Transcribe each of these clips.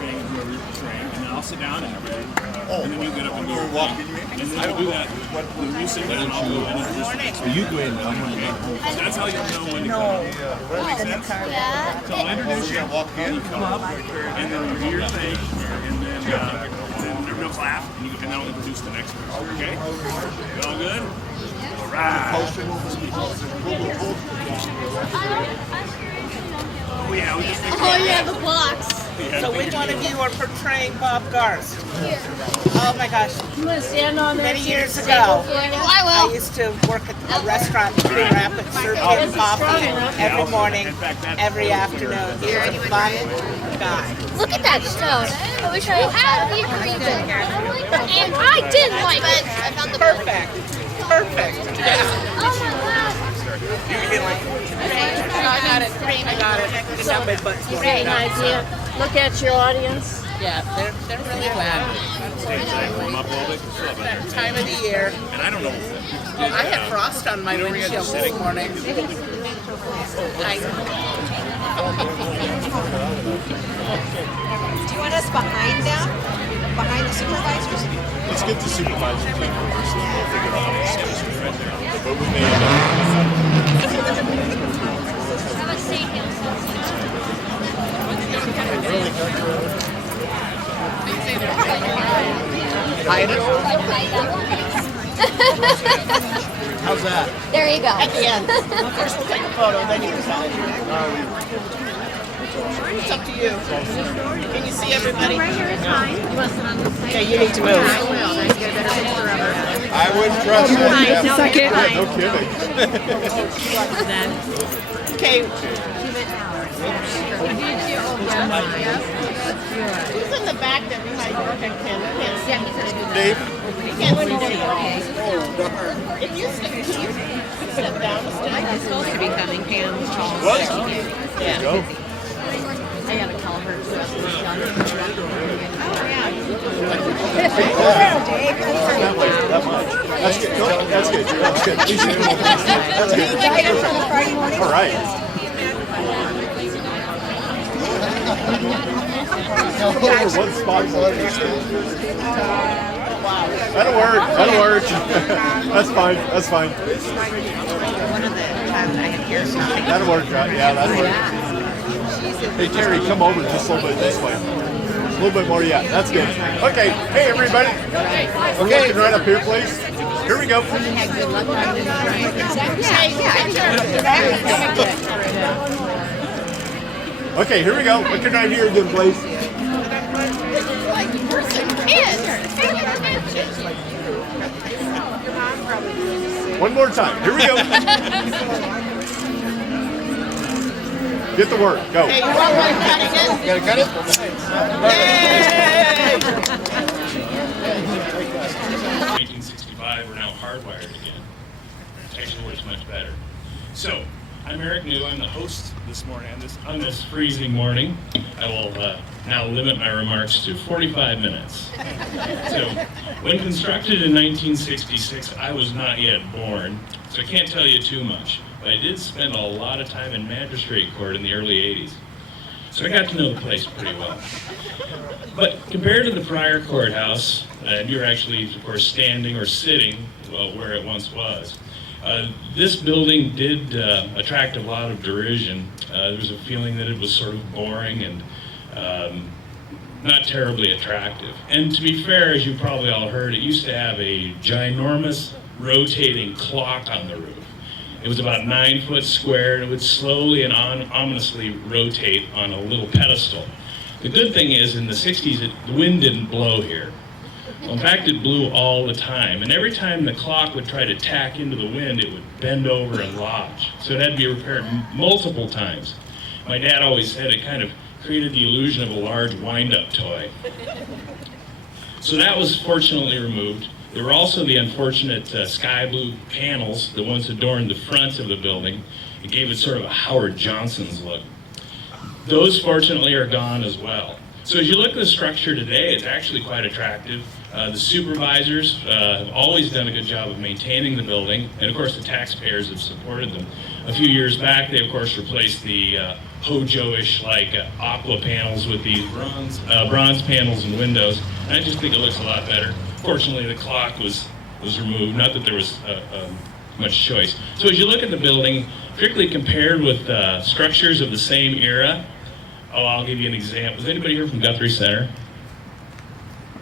portraying whoever you're portraying, and then I'll sit down and then you get up and go. And then we'll do that. When you sit down, I'll go and introduce the next one. You go in. Okay? So that's how you'll know when to come up. That makes sense? Yeah. So I'll introduce you, you come up, and then you do your thing, and then everybody will clap, and then I'll introduce the next person. Okay? You all good? All right. Oh yeah, we just Oh yeah, the box. So which one of you are portraying Bob Garst? Oh my gosh. You want to stand on there? Many years ago, I I will. used to work at a restaurant in Cedar Rapids, serve him coffee every morning, every afternoon. He was a fun guy. Look at that stone. I wish I had the reason. And I did like it. I found the Perfect. Perfect. Yeah. Oh my god. I got it. I got it. Good job, my butt. Great idea. Look at your audience. Yeah, they're really glad. warm up a little bit. Still have That time of the year. And I don't know. Well, I had frost on my windshield this morning. Do you want us behind them? Behind the supervisors? Let's get the supervisors in first, and we'll figure out how to space it right there. But we may end Have a seat here. How's that? There you go. At the end. First we'll take a photo, then you can tell. It's up to you. Can you see everybody? Okay, you need to move. I wouldn't trust that. Second. No kidding. Okay. Who's in the back there behind you? Okay, can't see. Dave? Can't see. If you step down a step. It's supposed to be coming. Pam calls. What? Yeah. Go. I gotta call her. That way, that much. That's good. No, that's good. That's good. That's good. All right. One spot. That'll work. That'll work. That's fine. That's fine. That'll work. Right? Yeah, that'll work. Hey Terry, come over just a little bit this way. A little bit more, yeah. That's good. Okay. Hey everybody. Okay, right up here, please. Here we go. Okay, here we go. Looking right here again, please. One more time. Here we go. Get the work. Go. Hey, you want to cut it? Gotta cut it? Yay! 1965, we're now hardwired again. Actually works much better. So, I'm Eric New. I'm the host this morning. On this freezing morning, I will now limit my remarks to 45 minutes. So, when constructed in 1966, I was not yet born, so I can't tell you too much. But I did spend a lot of time in magistrate court in the early 80s. So I got to know the place pretty well. But compared to the prior courthouse, and you're actually, of course, standing or sitting where it once was, this building did attract a lot of derision. There was a feeling that it was sort of boring and not terribly attractive. And to be fair, as you probably all heard, it used to have a ginormous rotating clock on the roof. It was about 9 foot square, and it would slowly and ominously rotate on a little pedestal. The good thing is, in the 60s, the wind didn't blow here. Well, in fact, it blew all the time, and every time the clock would try to tack into the wind, it would bend over and lodge. So it had to be repaired multiple times. My dad always said it kind of created the illusion of a large wind-up toy. So that was fortunately removed. There were also the unfortunate sky blue panels that once adorned the front of the building. It gave it sort of a Howard Johnson's look. Those fortunately are gone as well. So as you look at the structure today, it's actually quite attractive. The supervisors have always done a good job of maintaining the building, and of course the taxpayers have supported them. A few years back, they of course replaced the Hojo-ish like aqua panels with these bronze panels and windows. And I just think it looks a lot better. Fortunately, the clock was removed, not that there was much choice. So as you look at the building, particularly compared with structures of the same era, I'll give you an example. Is anybody here from Guthrie Center?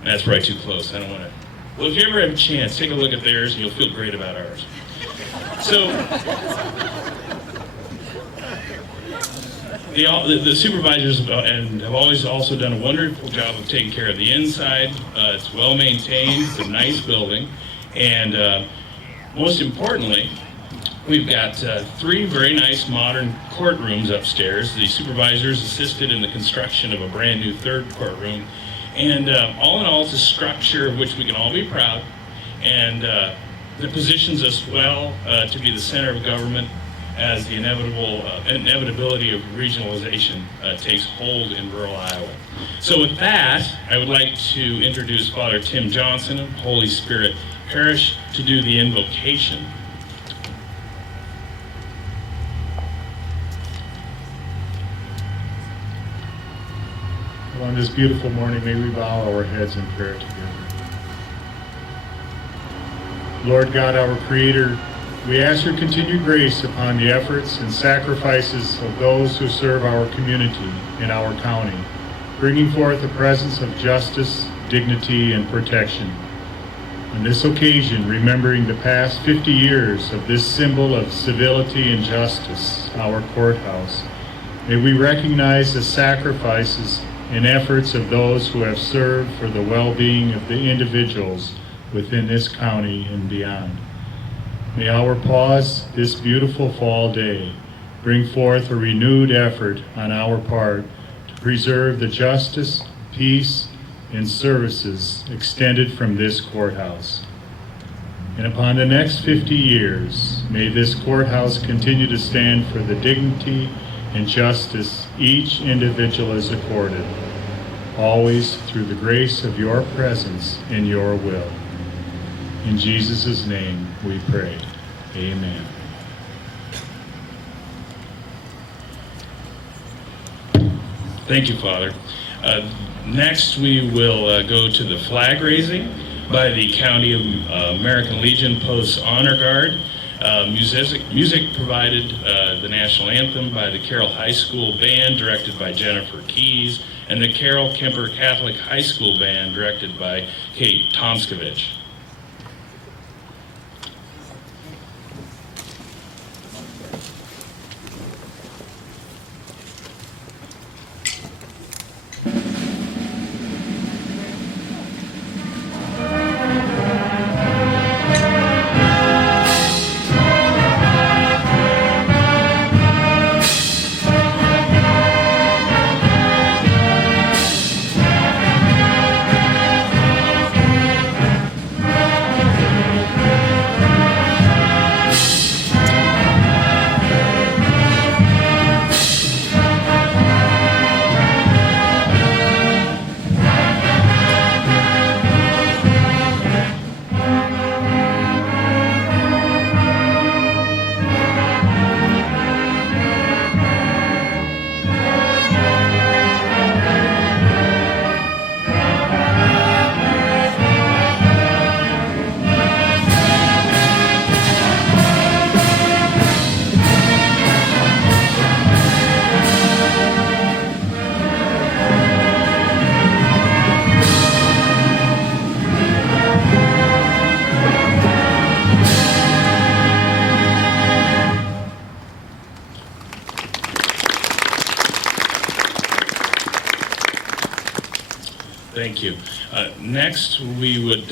That's probably too close. I don't want to. Well, if you ever have a chance, take a look at theirs and you'll feel great about ours. So the supervisors have always also done a wonderful job of taking care of the inside. It's well maintained. It's a nice building. And most importantly, we've got 3 very nice modern courtrooms upstairs. The supervisors assisted in the construction of a brand new 3rd courtroom. And all in all, it's a structure of which we can all be proud. And it positions us well to be the center of government as the inevitability of regionalization takes hold in rural Iowa. So with that, I would like to introduce Father Tim Johnson of Holy Spirit Parish to do the invocation. On this beautiful morning, may we bow our heads in prayer together. Lord God, our Creator, we ask your continued grace upon the efforts and sacrifices of those who serve our community in our county, bringing forth a presence of justice, dignity, and protection. On this occasion, remembering the past 50 years of this symbol of civility and justice, our courthouse, may we recognize the sacrifices and efforts of those who have served for the well-being of the individuals within this county and beyond. May our pause this beautiful fall day bring forth a renewed effort on our part to preserve the justice, peace, and services extended from this courthouse. And upon the next 50 years, may this courthouse continue to stand for the dignity and justice each individual is accorded, always through the grace of your presence and your will. In Jesus' name we pray. Amen. Thank you, Father. Next, we will go to the flag raising by the County of American Legion Post Honor Guard. Music provided the national anthem by the Carroll High School Band, directed by Jennifer Keys, and the Carroll Kemper Catholic High School Band, directed by Kate Tomskovich. Thank you. Next, we would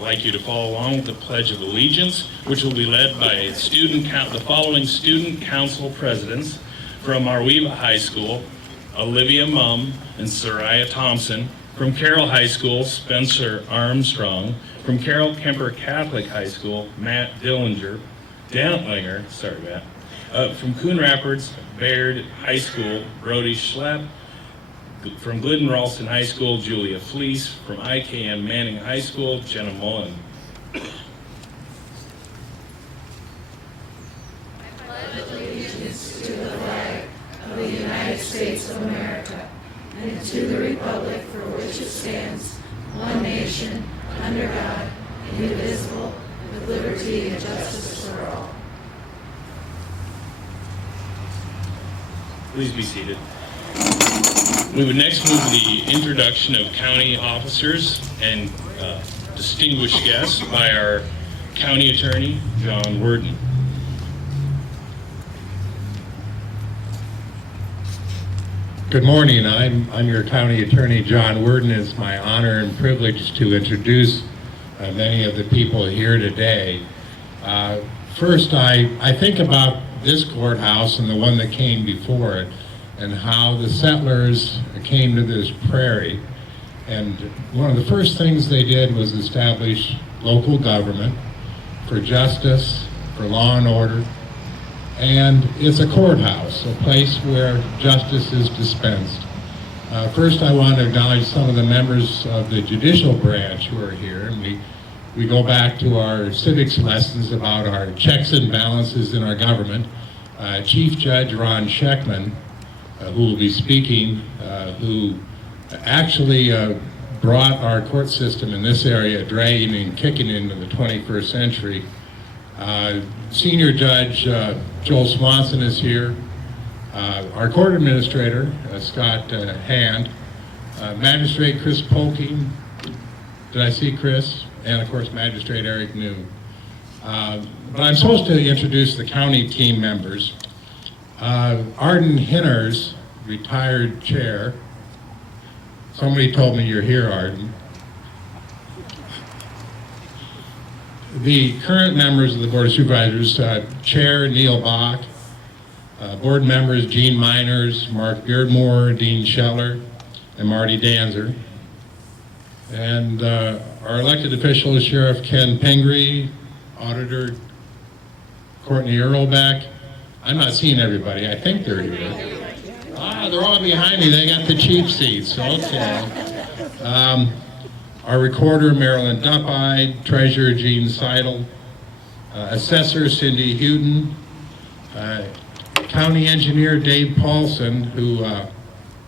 like you to follow along with the Pledge of Allegiance, which will be led by the following student council presidents from Arweva High School: Olivia Mumm and Soraya Thompson; from Carroll High School, Spencer Armstrong; from Carroll Kemper Catholic High School, Matt Dantlinger, sorry, Matt; from Coon Rapids Baird High School, Brody Schlepp; from Glidden Ralston High School, Julia Fleece; from IKM Manning High School, Jenna Mullen. Allegiance to the flag of the United republic for which it stands, one nation, under God, indivisible, with liberty and justice for all. Please be seated. We would next move to the introduction of county officers and distinguished guests by our county attorney, John Worden. Good morning. I'm your county attorney, John Worden. It's my honor and privilege to introduce many of the people here today. First, I think about this courthouse and the one that came before it, and how the settlers came to this prairie. And one of the first things they did was establish local government for justice, for law and order, and it's a courthouse, a place where justice is dispensed. First, I want to acknowledge some of the members of the judicial branch who are here, and we go back to our civics lessons about our checks and balances in our government. Chief Judge Ron Scheckman, who will be speaking, who actually brought our court system in this area dragging and kicking into the 21st century. Senior Judge Joel Swanson is here. Our court administrator, Scott Hand. Magistrate Chris Polking. Did I see Chris? And of course, Magistrate Eric New. But I'm supposed to introduce the county team members. Arden Hinners, retired chair. Somebody told me you're here, Arden. The current members of the Board of Supervisors, Chair Neil Bach, board members Gene Miners, Mark Beardmore, Dean Scheller, and Marty Danzer. And our elected officials, Sheriff Ken Pingree, Auditor Courtney Earlbeck. I'm not seeing everybody. I think they're here. They're all behind me. They got the cheap seats. Okay. Our recorder, Marilyn Dumpide, treasurer, Gene Seidel, assessor, Cindy Houghton, county engineer, Dave Paulson, who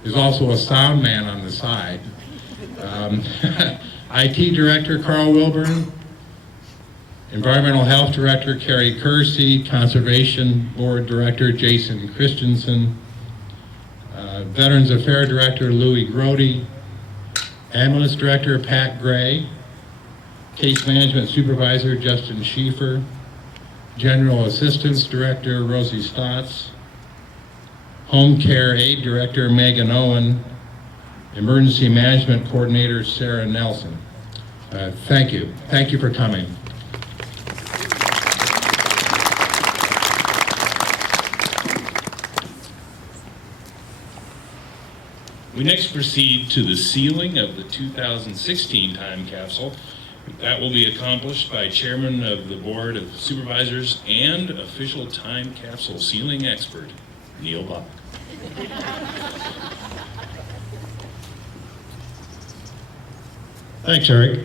is also a sound man on the side, IT director, Carl Wilburn, environmental health director, Carrie Kersey, conservation board director, Jason Christensen, veterans affairs director, Louis Grody, ambulance director, Pat Gray, case management supervisor, Justin Schieffer, general assistance director, Rosie Stotts, home care aid director, Megan Owen, emergency management coordinator, Sarah Nelson. Thank you. Thank you for coming. We next proceed to the sealing of the 2016 time capsule. That will be accomplished by Chairman of the Board of Supervisors and official time capsule sealing expert, Neil Bach. Thanks, Eric.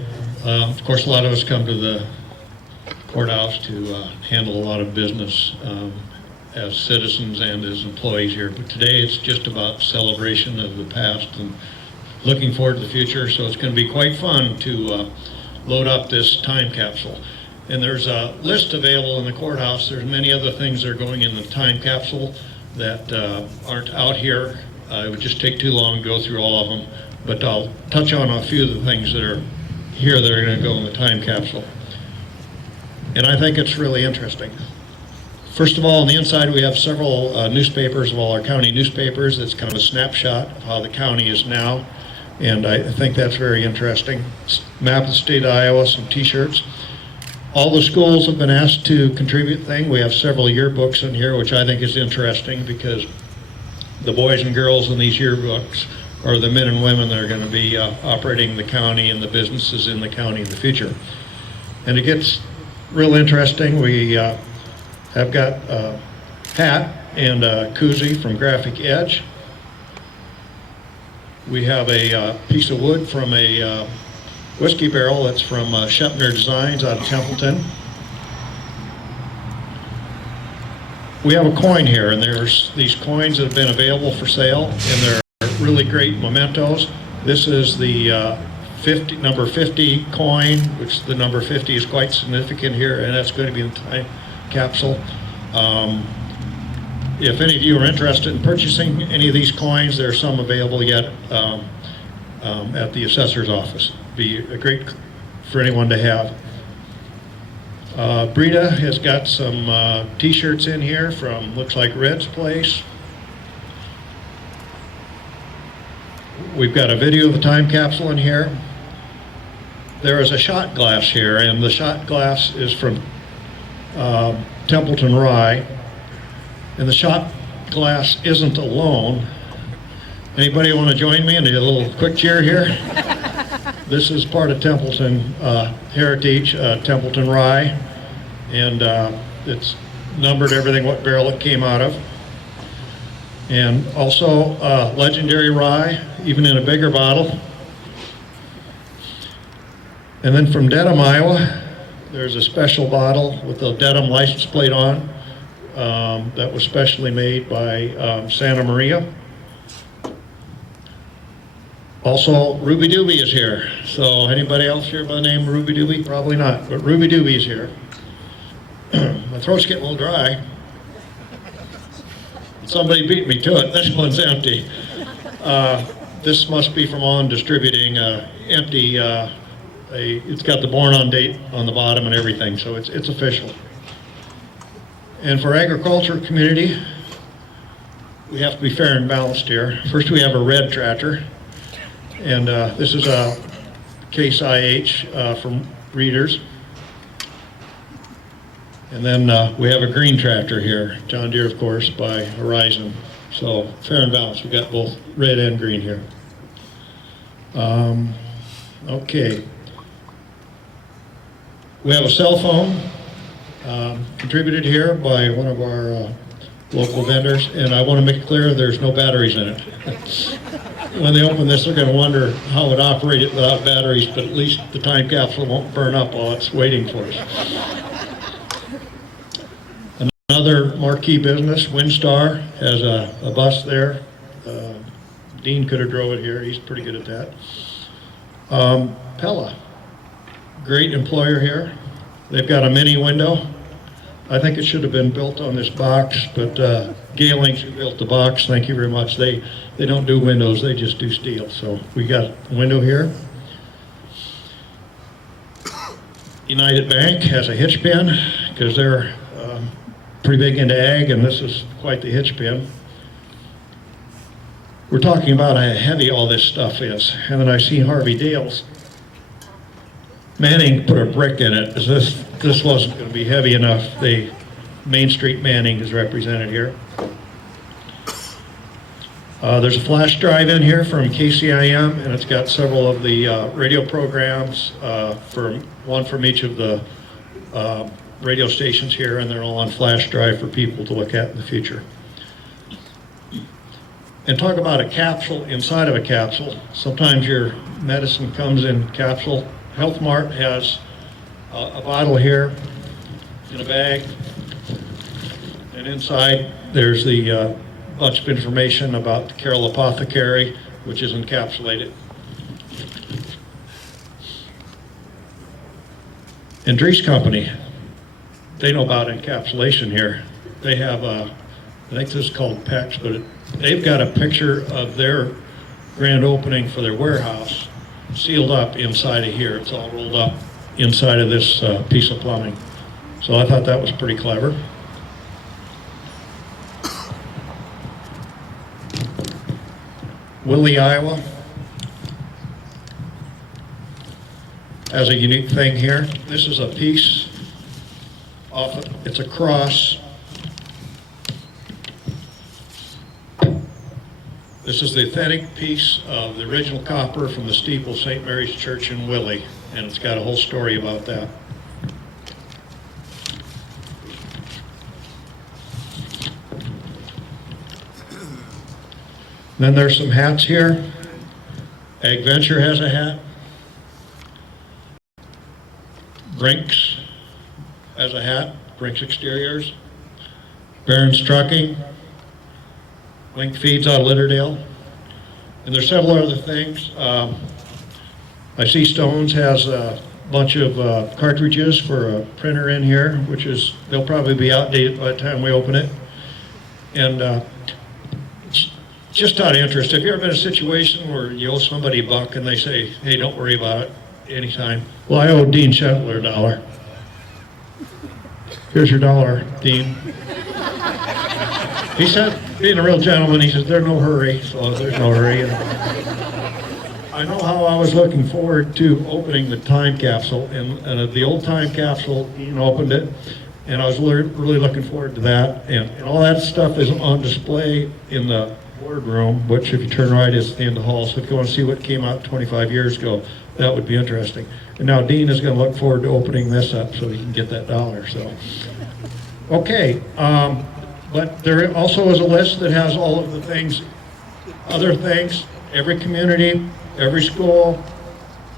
Of course, a lot of us come to the courthouse to handle a lot of business as citizens and as employees here. But today it's just about celebration of the past and looking forward to the future. So it's going to be quite fun to load up this time capsule. And there's a list available in the courthouse. There's many other things that are going in the time capsule that aren't out here. It would just take too long to go through all of them. But I'll touch on a few of the things that are here that are going to go in the time capsule. And I think it's really interesting. First of all, on the inside we have several newspapers of all our county newspapers. It's kind of a snapshot of how the county is now, and I think that's very interesting. Map of the state of Iowa, some t-shirts. All the schools have been asked to contribute things. We have several yearbooks in here, which I think is interesting because the boys and girls in these yearbooks are the men and women that are going to be operating the county and the businesses in the county in the future. And it gets real interesting. We have got a hat and a koozie from Graphic Edge. We have a piece of wood from a whiskey barrel that's from Shepner Designs out of Templeton. We have a coin here, and there's these coins that have been available for sale, and they're really great mementos. This is the number 50 coin, which the number 50 is quite significant here, and that's going to be in the time capsule. If any of you are interested in purchasing any of these coins, there are some available yet at the assessor's office. Be a great for anyone to have. Brita has got some t-shirts in here from, looks like Red's Place. We've got a video of the time capsule in here. There is a shot glass here, and the shot glass is from Templeton Rye. And the shot glass isn't alone. Anybody want to join me in a little quick cheer here? This is part of Templeton heritage, Templeton Rye, and it's numbered everything what barrel it came out of. And also legendary rye, even in a bigger bottle. And then from Dedham, Iowa, there's a special bottle with the Dedham license plate on that was specially made by Santa Maria. Also, Ruby Dooby is here. So anybody else here by the name of Ruby Dooby? Probably not, but Ruby Dooby is here. My throat's getting a little dry. Somebody beat me to it. This one's empty. This must be from On Distributing, empty. It's got the born on date on the bottom and everything, so it's official. And for agriculture community, we have to be fair and balanced here. First, we have a red tractor, and this is a Case IH from Readers. And then we have a green tractor here, John Deere, of course, by Horizon. So fair and balanced. We've got both red and green here. Okay. We have a cell phone contributed here by one of our local vendors, and I want to make it clear there's no batteries in it. When they open this, they're going to wonder how it operated without batteries, but at least the time capsule won't burn up while it's waiting for us. Another marquee business, Windstar, has a bus there. Dean could have drove it here. He's pretty good at that. Pella, great employer here. They've got a mini window. I think it should have been built on this box, but Gale Inc. who built the box, thank you very much. They don't do windows, they just do steel. So we got a window here. United Bank has a hitch pin because they're pretty big into ag, and this is quite the hitch pin. We're talking about how heavy all this stuff is. And then I see Harvey Dale's. Manning put a brick in it. This wasn't going to be heavy enough. The Main Street Manning is represented here. There's a flash drive in here from KCIM, and it's got several of the radio programs, one from each of the radio stations here, and they're all on flash drive for people to look at in the future. And talk about a capsule inside of a capsule. Sometimes your medicine comes in capsule. Health Mart has a bottle here in a bag, and inside there's the bunch of information about the Carroll Apothecary, which is encapsulated. And Drees Company, they know about encapsulation here. They have I think this is called PEX, but they've got a picture of their grand opening for their warehouse sealed up inside of here. It's all rolled up inside of this piece of plumbing. So I thought that was pretty clever. Willie, Iowa has a unique thing here. This is a piece off, it's a cross. This is the authentic piece of the original copper from the steeple of St. Mary's Church in Willie, and it's got a whole story about that. Then there's some hats here. Ag Venture has a hat. Brinks has a hat, Brinks Exteriors. Barron's Trucking, Link Feeds out of Litterdale. And there's several other things. I see Stone's has a bunch of cartridges for a printer in here, which is, they'll probably be outdated by the time we open it. And just out of interest, have you ever been in a situation where you owe somebody $1 and they say, hey, don't worry about it anytime? Well, I owe Dean Shetler $1. Here's your $1, Dean. He said, being a real gentleman, he says, there's no hurry, so there's no hurry. And I know how I was looking forward to opening the time capsule, and the old time capsule, Dean opened it, and I was really looking forward to that. And all that stuff is on display in the boardroom, which if you turn right is the end of the hall. So if you want to see what came out 25 years ago, that would be interesting. And now Dean is going to look forward to opening this up so he can get that $1. So, okay, but there also is a list that has all of the things, other things, every community, every school,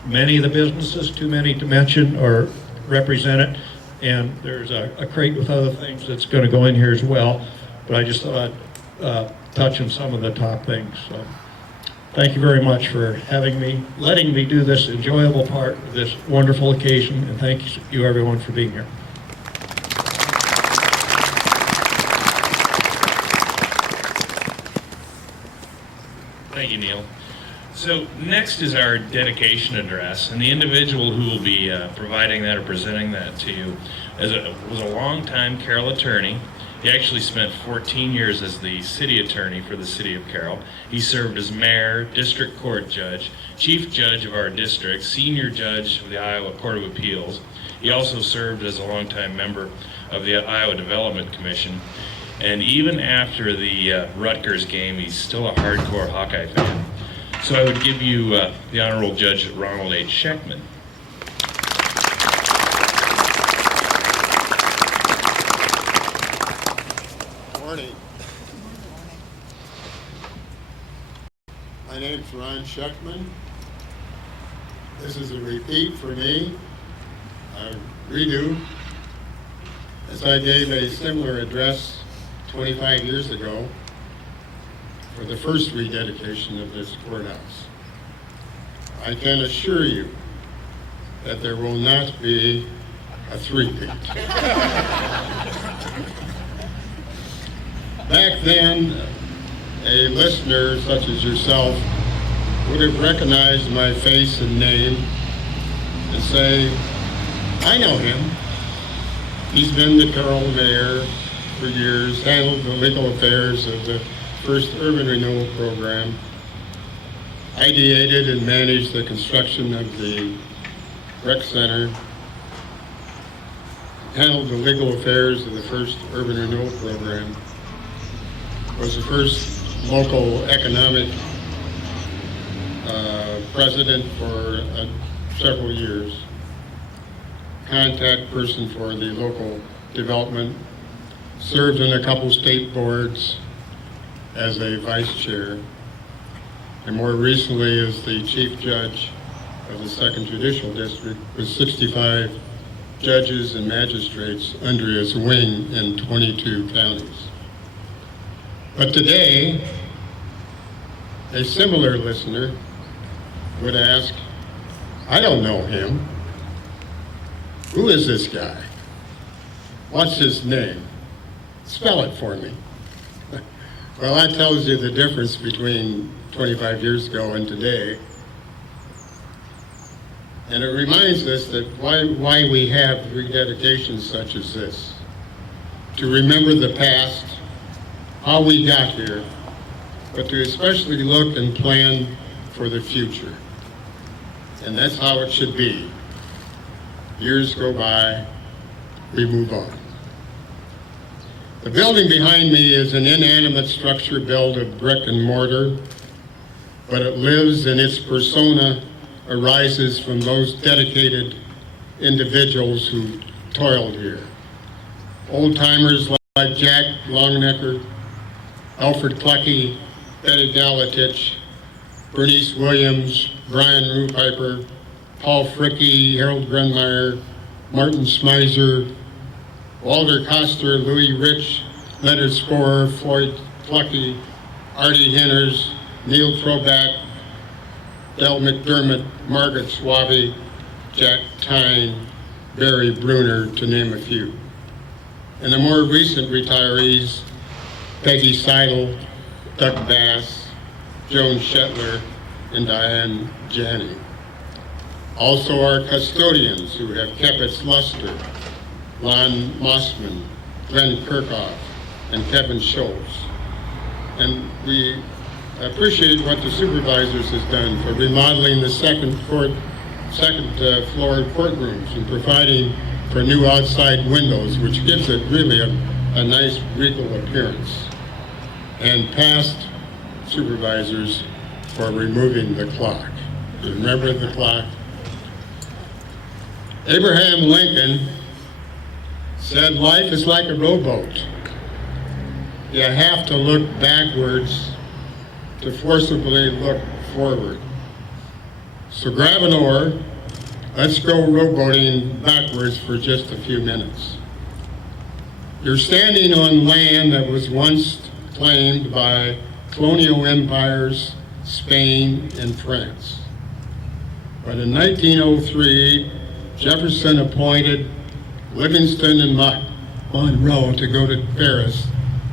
many of the businesses, too many to mention or represent it. And there's a crate with other things that's going to go in here as well. But I just thought I'd touch on some of the top things. So thank you very much for letting me do this enjoyable part of this wonderful occasion. And thank you everyone for being here. Thank you, Neil. So next is our dedication address, and the individual who will be providing that or presenting that to you was a longtime Carroll attorney. He actually spent 14 years as the city attorney for the city of Carroll. He served as mayor, district court judge, chief judge of our district, senior judge of the Iowa Court of Appeals. He also served as a longtime member of the Iowa Development Commission. And even after the Rutgers game, he's still a hardcore Hawkeye fan. So I would give you the Honorable Judge Ronald H. Schechtman. Morning. My name's Ron Schechtman. This is a repeat for me, a redo, as I gave a similar address 25 years ago for the first rededication of this courthouse. I can assure you that there will not be a three-peat. Back then, a listener such as yourself would have recognized my face and name and say, I know him. He's been the Carroll mayor for years, handled the legal affairs of the first urban renewal program, ideated and managed the construction of the rec center, handled the legal affairs of the first urban renewal program, was the first local economic president for several years, contact person for the local development, served in a couple state boards as a vice chair, and more recently as the chief judge of the Second Judicial District with 65 judges and magistrates under his wing in 22 counties. But today, a similar listener would ask, I don't know him. Who is this guy? What's his name? Spell it for me. Well, that tells you the difference between 25 years ago and today. And it reminds us that why we have rededications such as this. To remember the past, how we got here, but to especially look and plan for the future. And that's how it should be. Years go by, we move on. The building behind me is an inanimate structure built of brick and mortar, but it lives and its persona arises from those dedicated individuals who toiled here. Old-timers like Jack Longnecker, Alfred Clucky, Betty Galatich, Bernice Williams, Brian Rupiper, Paul Fricke, Harold Grenmeyer, Martin Smyser, Walter Koster, Louis Rich, Leonard Sporer, Floyd Clucky, Artie Henners, Neil Troback, Del McDermott, Margaret Swaby, Jack Tyne, Barry Bruner, to name a few. And the more recent retirees, Peggy Seidel, Doug Bass, Joan Shetler, and Diane Janney. Also our custodians who have kept its luster, Lon Mossman, Glenn Kirchhoff, and Kevin Schultz. And we appreciate what the supervisors has done for remodeling the second floor courtrooms and providing for new outside windows, which gives it really a nice regal appearance. And past supervisors for removing the clock. Remember the clock? Abraham Lincoln said life is like a rowboat. You have to look backwards to forcibly look forward. So grab an oar, let's go rowboating backwards for just a few minutes. You're standing on land that was once claimed by colonial empires, Spain and France. But in 1903, Jefferson appointed Livingston and Monroe to go to Paris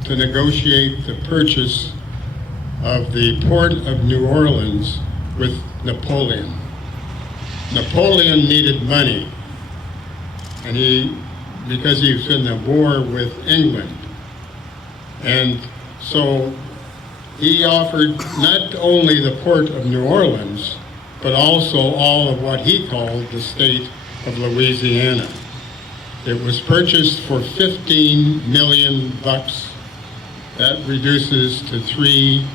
to negotiate the purchase of the port of New Orleans with Napoleon. Napoleon needed money, and because he was in the war with England. And so he offered not only the port of New Orleans, but also all of what he called the state of Louisiana. It was purchased for $15 million. That reduces to 3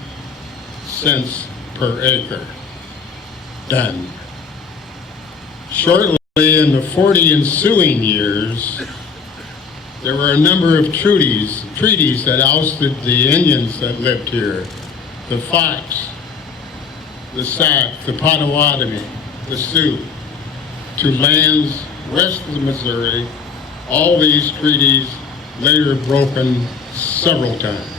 cents per acre. Done. Shortly in the 40 ensuing years, there were a number of treaties that ousted the Indians that lived here. The Fox, the Sac, the Potawatomi, the Sioux, to lands west of the Missouri. All these treaties later broken several times.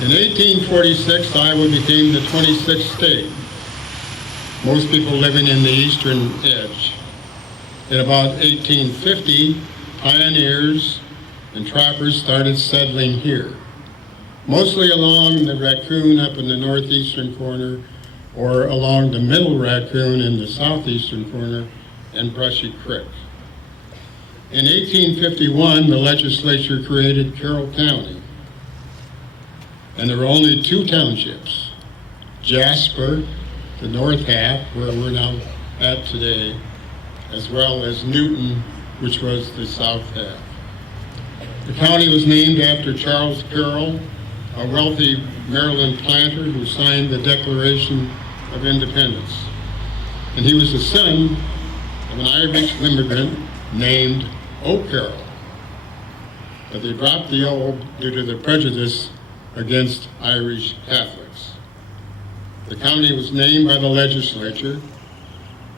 In 1846, Iowa became the 26th state, most people living in the eastern edge. In about 1850, pioneers and trappers started settling here, mostly along the Raccoon up in the northeastern corner, or along the Middle Raccoon in the southeastern corner, and Brushy Creek. In 1851, the legislature created Carroll County, and there were only 2 townships, Jasper, the north half, where we're now at today, as well as Newton, which was the south half. The county was named after Charles Carroll, a wealthy Maryland planter who signed the Declaration of Independence. And he was the son of an Irish immigrant named O'Carroll. But they dropped the O due to the prejudice against Irish Catholics. The county was named by the legislature,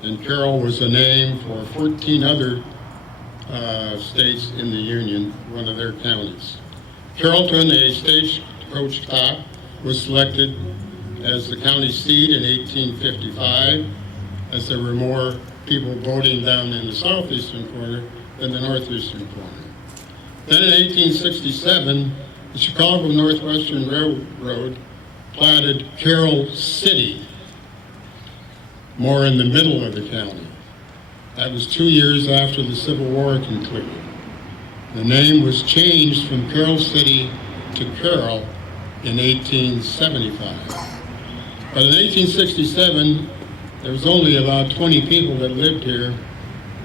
and Carroll was a name for 14 other states in the Union, one of their counties. Carrollton, a stagecoach stop, was selected as the county seat in 1855, as there were more people voting down in the southeastern corner than the northeastern corner. Then in 1867, the Chicago Northwestern Railroad platted Carroll City, more in the middle of the county. That was 2 years after the Civil War concluded. The name was changed from Carroll City to Carroll in 1875. But in 1867, there was only about 20 people that lived here,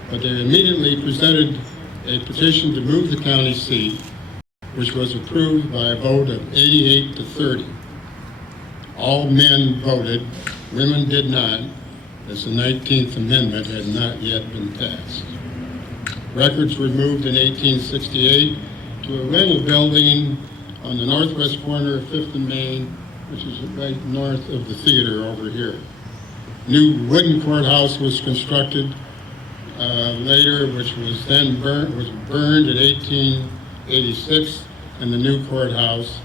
but they immediately presented a petition to move the county seat, which was approved by a vote of 88 to 30. All men voted, women did not, as the 19th Amendment had not yet been passed. Records were moved in 1868 to a rental building on the northwest corner of 5th and Main, which is right north of the theater over here. New wooden courthouse was constructed later, which was then burned in 1886, and the new courthouse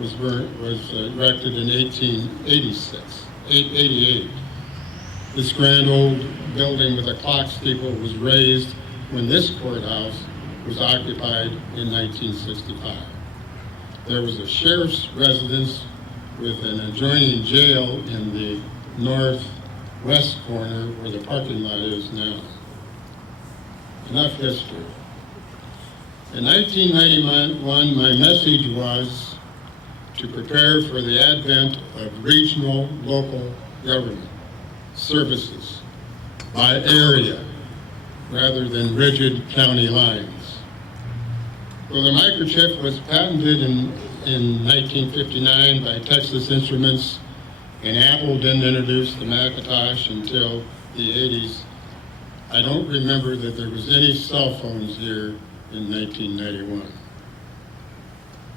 was erected in 1888. This grand old building with a clock steeple was raised when this courthouse was occupied in 1965. There was a sheriff's residence with an adjoining jail in the northwest corner where the parking lot is now. Enough history. In 1991, my message was to prepare for the advent of regional local government services by area rather than rigid county lines. Well, the microchip was patented in 1959 by Texas Instruments, and Apple didn't introduce the Macintosh until the 80s. I don't remember that there was any cell phones here in 1991.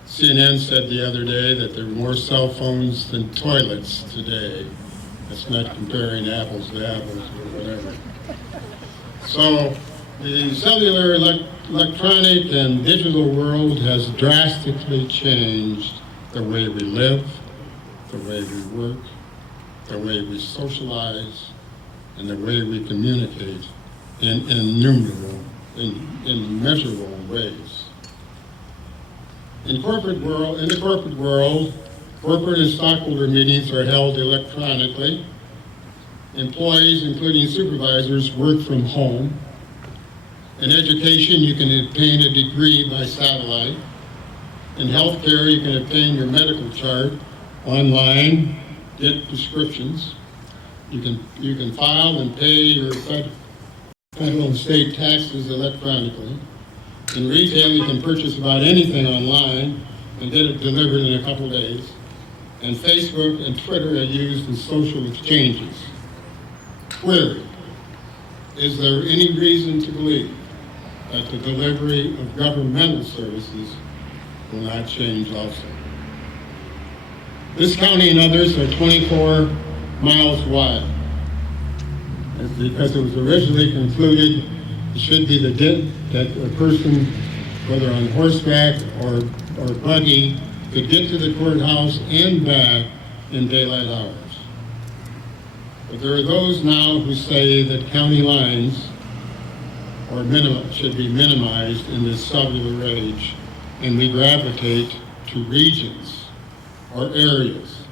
CNN said the other day that there were more cell phones than toilets today. That's not comparing apples to apples or whatever. So the cellular, electronic, and digital world has drastically changed the way we live, the way we work, the way we socialize, and the way we communicate in immeasurable ways. In the corporate world, corporate and stockholder meetings are held electronically. Employees, including supervisors, work from home. In education, you can obtain a degree by satellite. In healthcare, you can obtain your medical chart online, get prescriptions. You can file and pay your federal and state taxes electronically. In retail, you can purchase about anything online and get it delivered in a couple days. And Facebook and Twitter are used in social exchanges. Query: is there any reason to believe that the delivery of governmental services will not change also? This county and others are 24 miles wide. It's because it was originally concluded it should be that a person, whether on horseback or buggy, could get to the courthouse and back in daylight hours. But there are those now who say that county lines should be minimized in this cellular age, and we gravitate to regions or areas.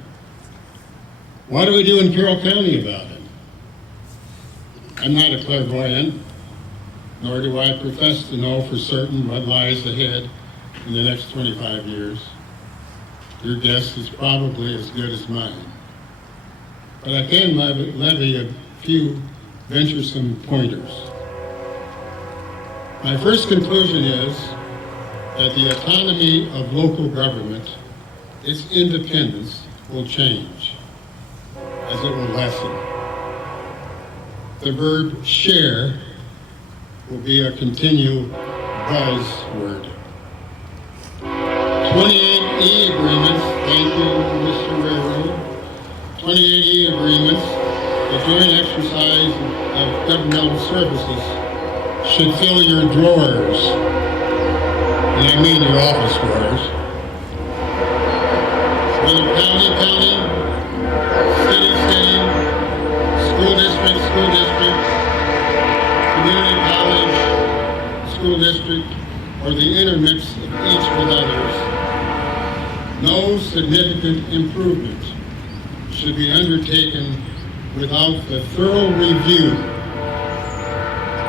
What do we do in Carroll County about it? I'm not a clairvoyant, nor do I profess to know for certain what lies ahead in the next 25 years. Your guess is probably as good as mine. But I can levy a few venturesome pointers. My first conclusion is that the autonomy of local government, its independence, will change as it will lessen. The verb share will be a continual buzzword. 28E agreements, thank you, Mr. Railroad. 28E agreements, the joint exercise of governmental services, should fill your drawers, and I mean your office drawers. Whether county, city, school district, community college, school district, or the intermix of each with others, no significant improvement should be undertaken without the thorough review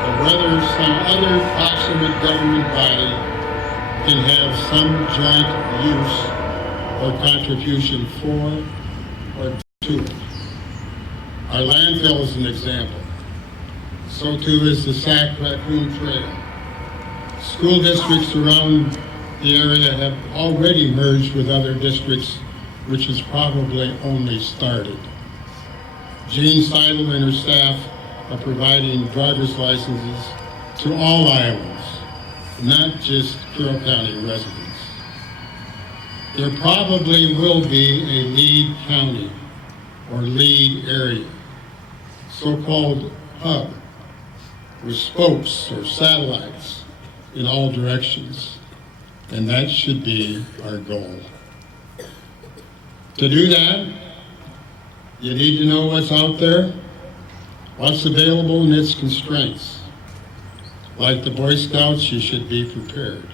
of whether some other proximate government body can have some joint use or contribution for or to it. Our landfill is an example. So too is the Sac Raccoon Trail. School districts around the area have already merged with other districts, which has probably only started. Jean Seidel and her staff are providing driver's licenses to all Iowans, not just Carroll County residents. There probably will be a lead county or lead area, so-called hub, with spokes or satellites in all directions, and that should be our goal. To do that, you need to know what's out there, what's available, and its constraints. Like the Boy Scouts, you should be prepared.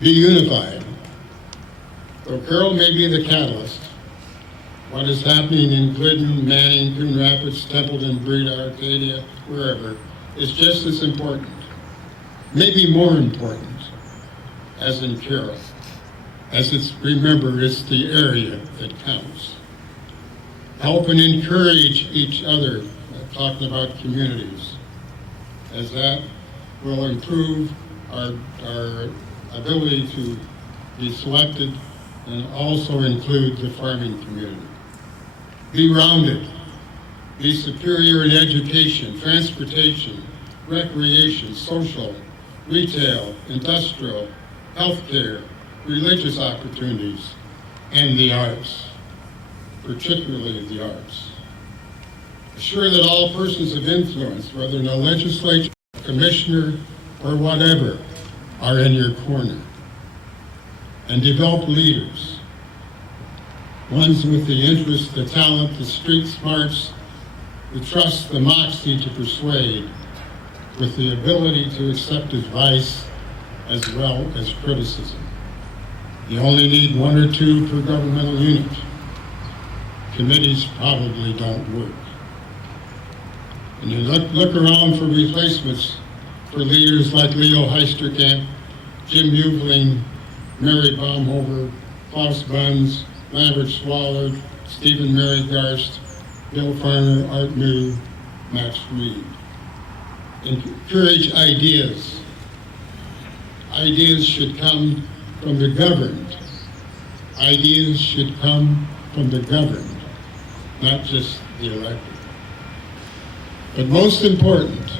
Be unified. Though Carroll may be the catalyst, what is happening in Glidden, Manning, Coon Rapids, Templeton, Breda, Arcadia, wherever, is just as important, maybe more important, as in Carroll. As remember, it's the area that counts. Help and encourage each other, talking about communities, as that will improve our ability to be selected and also include the farming community. Be rounded, be superior in education, transportation, recreation, social, retail, industrial, healthcare, religious opportunities, and the arts, particularly the arts. Assure that all persons of influence, whether in the legislature, commissioner, or whatever, are in your corner. And develop leaders, ones with the interest, the talent, the street smarts, the trust, the moxie to persuade, with the ability to accept advice as well as criticism. You only need 1 or 2 per governmental unit. Committees probably don't work. And you look around for replacements for leaders like Leo Heisterkamp, Jim Muebling, Mary Baumhover, Klaus Bunz, Lambert Swallard, Stephen Mary Garst, Bill Farmer, Art New, Max Reed. Encourage ideas. Ideas should come from the governed. Ideas should come from the governed, not just the elected. But most important,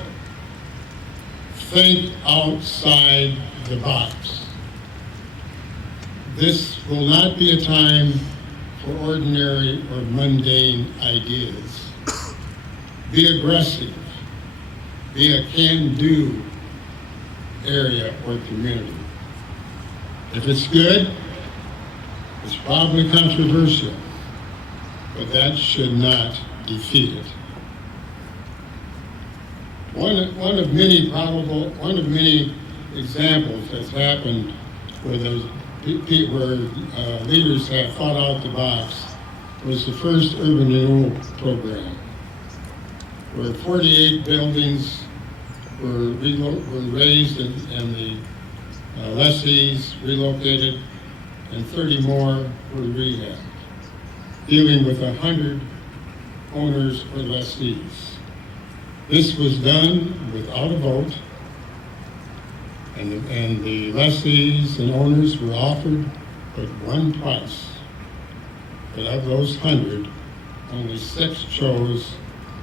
think outside the box. This will not be a time for ordinary or mundane ideas. Be aggressive. Be a can-do area or community. If it's good, it's probably controversial, but that should not defeat it. One of many examples that's happened where leaders have thought out the box was the first urban renewal program, where 48 buildings were raised and the lessees relocated, and 30 more were rehabbed, dealing with 100 owners or lessees. This was done without a vote, and the lessees and owners were offered but one price. But of those 100, only 6 chose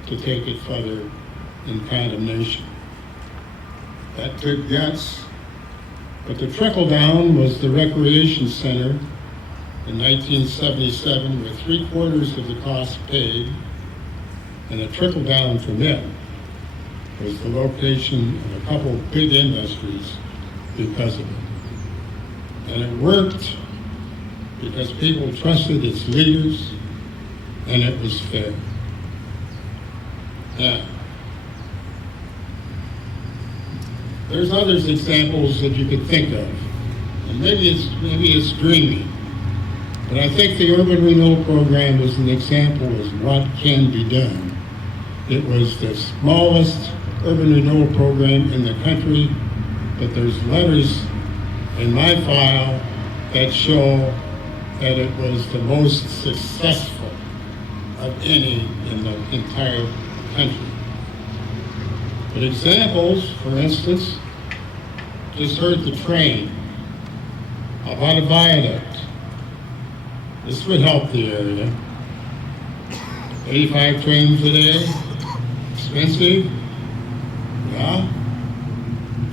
to take it further in condemnation. That took guts, but the trickle down was the recreation center in 1977 with 3/4 of the cost paid, and the trickle down from it was the location of a couple of big industries because of it. And it worked because people trusted its leaders, and it was fair. Now, there's other examples that you could think of, and maybe it's dreamy, but I think the Urban Renewal Program is an example of what can be done. It was the smallest urban renewal program in the country, but there's letters in my file that show that it was the most successful of any in the entire country. But examples, for instance, just heard the train. How about a viaduct? This would help the area. 85 trains a day, expensive. Yeah,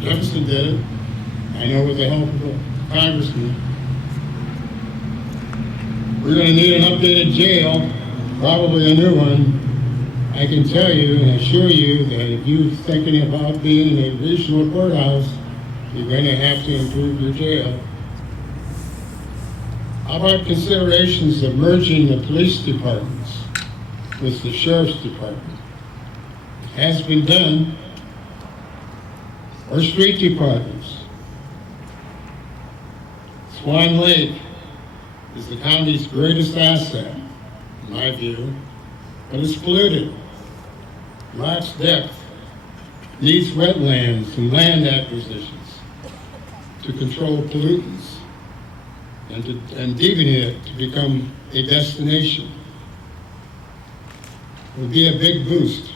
Jefferson did it. I know with the help of the congressman. We're going to need an updated jail, probably a new one. I can tell you and assure you that if you're thinking about being in a regional courthouse, you're going to have to improve your jail. How about considerations of merging the police departments with the sheriff's department? It has been done. Or street departments. Swan Lake is the county's greatest asset, in my view, but it's polluted, lacks depth, needs wetlands and land acquisitions to control pollutants and deepen it to become a destination. It would be a big boost.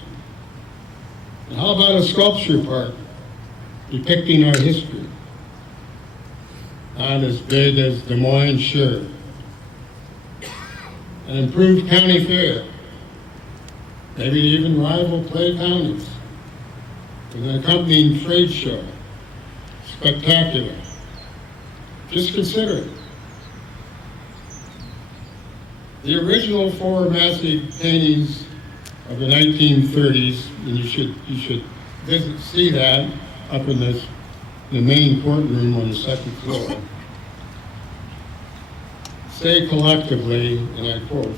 And how about a sculpture park depicting our history? Not as big as Des Moines, sure. An improved county fair, maybe even rival Clay counties, with an accompanying trade show. Spectacular. Just consider it. The original 4 massive paintings of the 1930s, and you should see that up in the main courtroom on the 2nd floor. Say collectively, and I quote,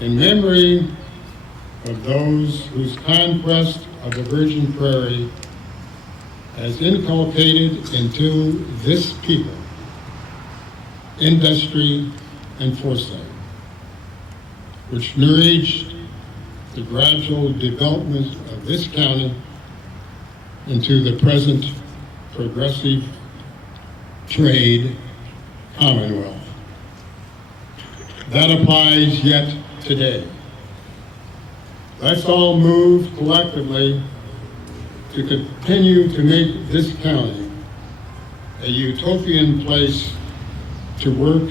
"In memory of those whose conquest of the virgin prairie has inculcated into this people industry and foresight, which nourished the gradual development of this county into the present progressive trade commonwealth." That applies yet today. Let's all move collectively to continue to make this county a utopian place to work,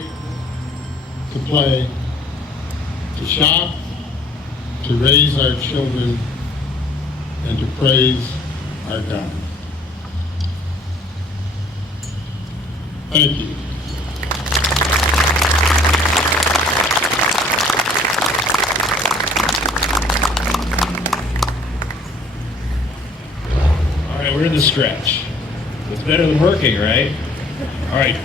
to play, to shop, to raise our children, and to praise our God. Thank you. All right, we're in the stretch. It's better than working, right? All right.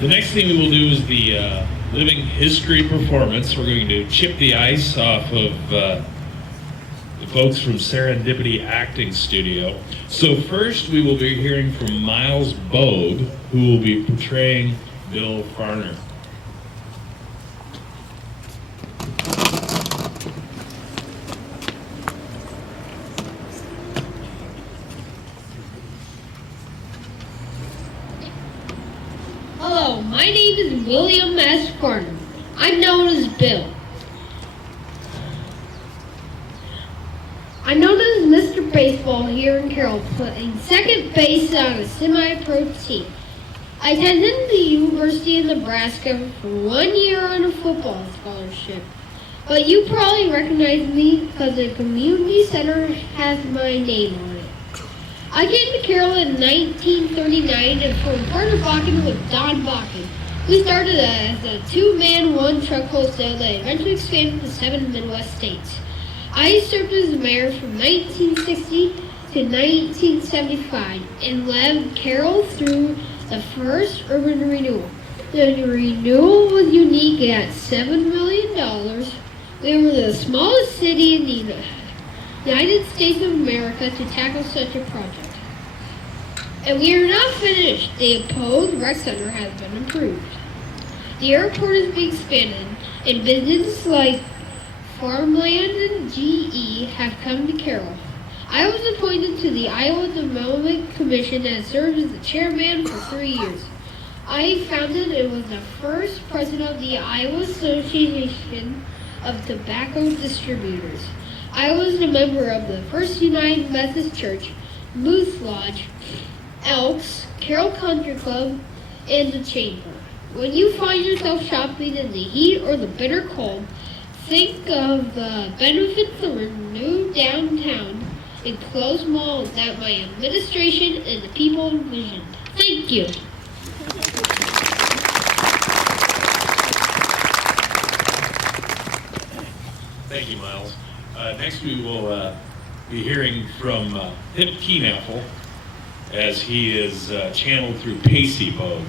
The next thing we will do is the living history performance. We're going to chip the ice off of the folks from Serendipity Acting Studio. So first we will be hearing from Miles Bogue, who will be portraying Bill Farner. Hello, my name is William S. Farner. I'm known as Bill. I'm known as Mr. Baseball here in Carroll, playing second base on a semi-pro team. I attended the University of Nebraska for 1 year on a football scholarship. But you probably recognize me because the community center has my name on it. I came to Carroll in 1939 and formed part of Bakken with Don Bakken. We started as a 2-man, 1-truck wholesale that eventually expanded to 7 Midwest states. I served as mayor from 1960 to 1975 and led Carroll through the first urban renewal. The renewal was unique at $7 million. We were the smallest city in the United States of America to tackle such a project. And we are not finished. The proposed rec center has been improved. The airport is being expanded, and businesses like Farmland and GE have come to Carroll. I was appointed to the Iowa Development Commission and served as the chairman for 3 years. I founded and was the first president of the Iowa Association of Tobacco Distributors. I was a member of the First United Methodist Church, Moose Lodge, Elks, Carroll Country Club, and the Chamber. When you find yourself shopping in the heat or the bitter cold, think of the benefits of a new downtown and closed malls that my administration and the people envisioned. Thank you. Thank you, Miles. Next we will be hearing from Pip Keenapple as he is channeled through Pacey Bogue.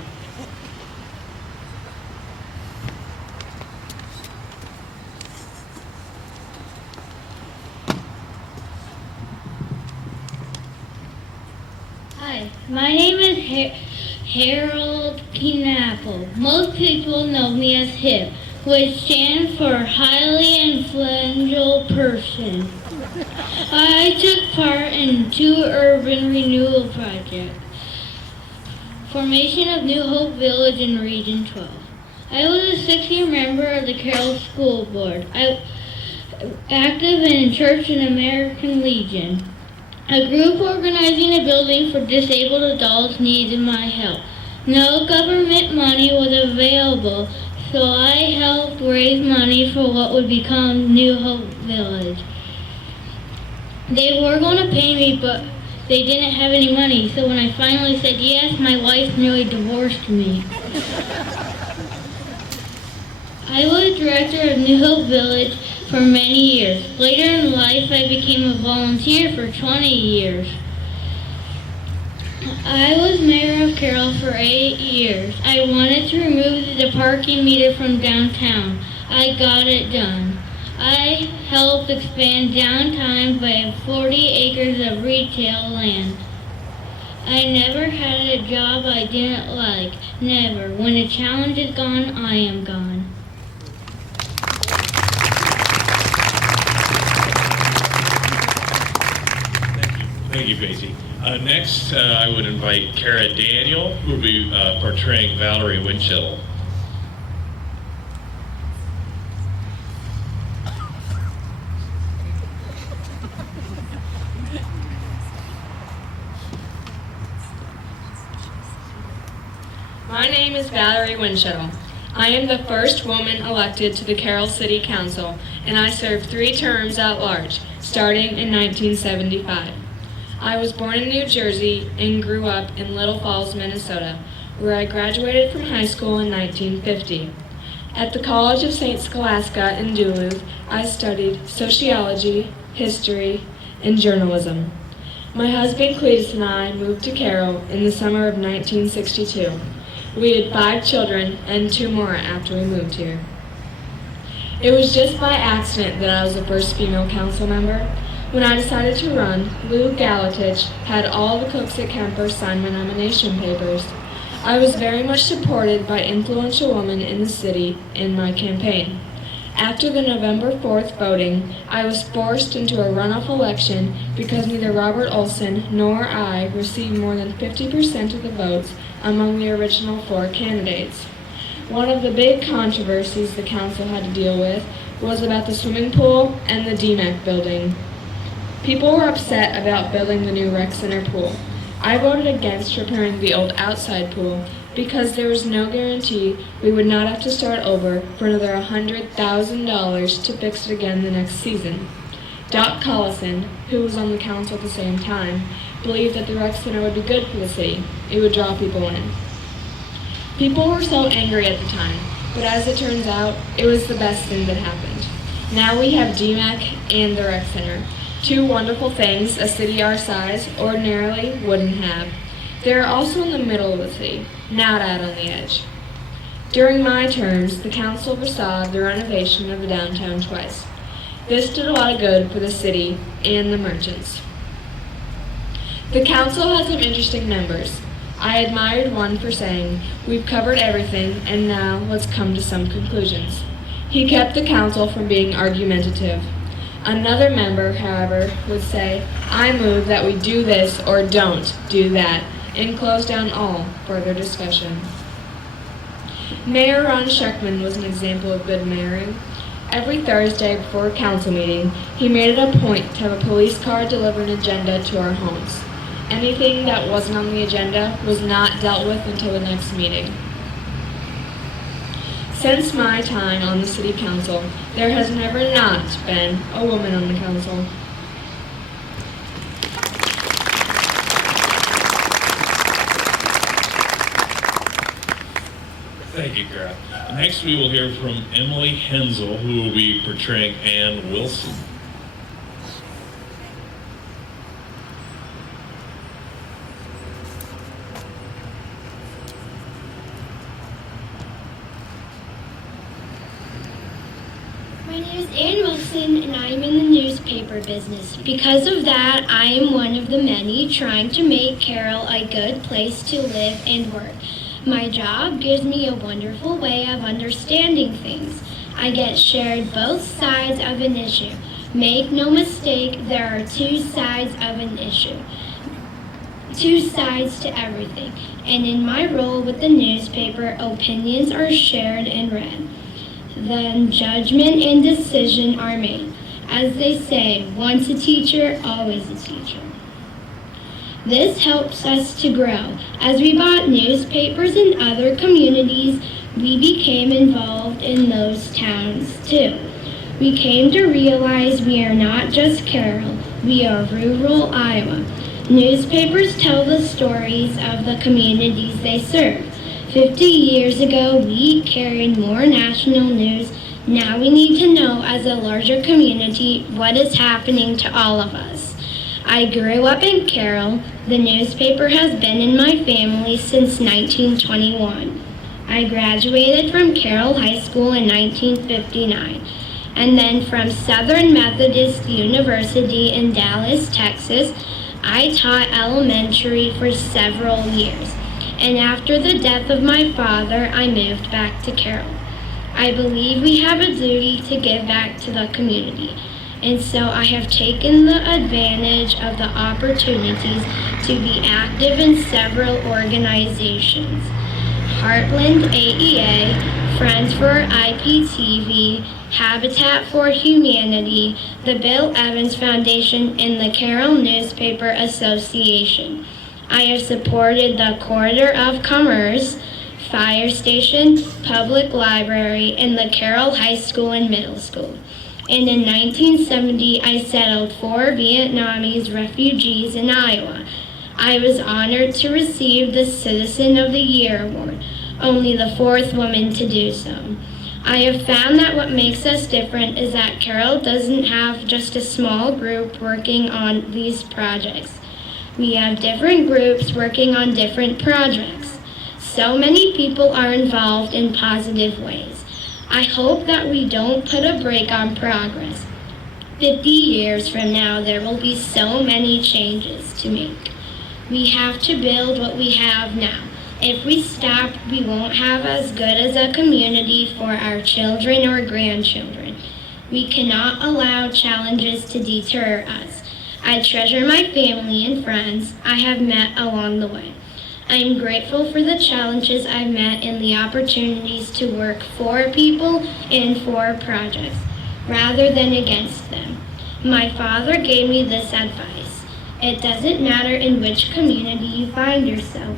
My name is Harold Knappel. Most people know me as HIP, which stands for Highly Influential Person. I took part in 2 urban renewal projects. Formation of New Hope Village in Region 12. I was a 6-year member of the Carroll School Board. I active in Church and American Legion. A group organizing a building for disabled adults needed my help. No government money was available, so I helped raise money for what would become New Hope Village. They were going to pay me, but they didn't have any money, so when I finally said yes, my wife nearly divorced me. I was director of New Hope Village for many years. Later in life, I became a volunteer for 20 years. I was mayor of Carroll for 8 years. I wanted to remove the parking meter from downtown. I got it done. I helped expand downtown by 40 acres of retail land. I never had a job I didn't like. Never. When a challenge is gone, I am gone. Thank you, Casey. Next, I would invite Kara Daniel, who will be portraying Valerie Winchell. My name is Valerie Winchell. I am the first woman elected to the Carroll City Council, and I served 3 terms at large, starting in 1975. I was born in New Jersey and grew up in Little Falls, Minnesota, where I graduated from high school in 1950. At the College of St. Scholastica in Duluth, I studied sociology, history, and journalism. My husband Cletus and I moved to Carroll in the summer of 1962. We had 5 children and 2 more after we moved here. It was just by accident that I was the first female council member. When I decided to run, Lou Galatich had all the cooks at Kemper sign my nomination papers. I was very much supported by influential women in the city in my campaign. After the November 4th voting, I was forced into a runoff election because neither Robert Olson nor I received more than 50% of the votes among the original 4 candidates. One of the big controversies the council had to deal with was about the swimming pool and the DMAC building. People were upset about building the new rec center pool. I voted against repairing the old outside pool because there was no guarantee we would not have to start over for another $100,000 to fix it again the next season. Doc Collison, who was on the council at the same time, believed that the rec center would be good for the city. It would draw people in. People were so angry at the time, but as it turns out, it was the best thing that happened. Now we have DMAC and the rec center. 2 wonderful things a city our size ordinarily wouldn't have. They are also in the middle of the city, not out on the edge. During my terms, the council oversaw the renovation of the downtown twice. This did a lot of good for the city and the merchants. The council has some interesting members. I admired one for saying, "We've covered everything, and now let's come to some conclusions." He kept the council from being argumentative. Another member, however, would say, "I move that we do this or don't do that," and close down all further discussion. Mayor Ron Schuckman was an example of good mayoring. Every Thursday before a council meeting, he made it a point to have a police car deliver an agenda to our homes. Anything that wasn't on the agenda was not dealt with until the next meeting. Since my time on the city council, there has never not been a woman on the council. Thank you, Kara. Next, we will hear from Emily Hensel, who will be portraying Ann Wilson. My name is Ann Wilson, and I'm in the newspaper newspaper business. Because of that, I am one of the many trying to make Carroll a good place to live and work. My job gives me a wonderful way of understanding things. I get shared both sides of an issue. Make no mistake, there are two sides of an issue. Two sides to everything. And in my role with the newspaper, opinions are shared and read. Then judgment and decision are made. As they say, once a teacher, always a teacher. This helps us to grow. As we bought newspapers in other communities, we became involved in those towns too. We came to realize we are not just Carroll, we are rural Iowa. Newspapers tell the stories of the communities they serve. 50 years ago, we carried more national news. Now we need to know, as a larger community, what is happening to all of us. I grew up in Carroll. The newspaper has been in my family since 1921. I graduated from Carroll High School in 1959, and then from Southern Methodist University in Dallas, Texas. I taught elementary for several years. And after the death of my father, I moved back to Carroll. I believe we have a duty to give back to the community, and so I have taken the advantage of the opportunities to be active in several organizations. Heartland AEA, Friends for IPTV, Habitat for Humanity, the Bill Evans Foundation, and the Carroll Newspaper Association. I have supported the Corridor of Commerce, Fire Station, Public Library, and the Carroll High School and Middle School. And in 1970, I settled 4 Vietnamese refugees in Iowa. I was honored to receive the Citizen of the Year award, only the 4th woman to do so. I have found that what makes us different is that Carroll doesn't have just a small group working on these projects. We have different groups working on different projects. So many people are involved in positive ways. I hope that we don't put a brake on progress. 50 years from now, there will be so many changes to make. We have to build what we have now. If we stop, we won't have as good as a community for our children or grandchildren. We cannot allow challenges to deter us. I treasure my family and friends I have met along the way. I am grateful for the challenges I've met and the opportunities to work for people and for projects, rather than against them. My father gave me this advice. It doesn't matter in which community you find yourself.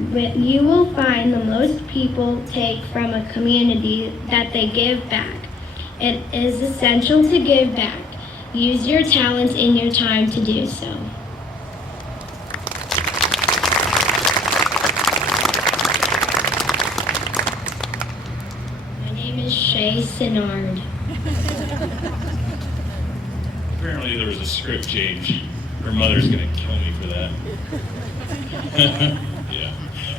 You will find the most people take from a community that they give back. It is essential to give back. Use your talents and your time to do so. My name is Shay Sinard. Apparently there was a script change. Her mother's gonna kill me for that. Yeah.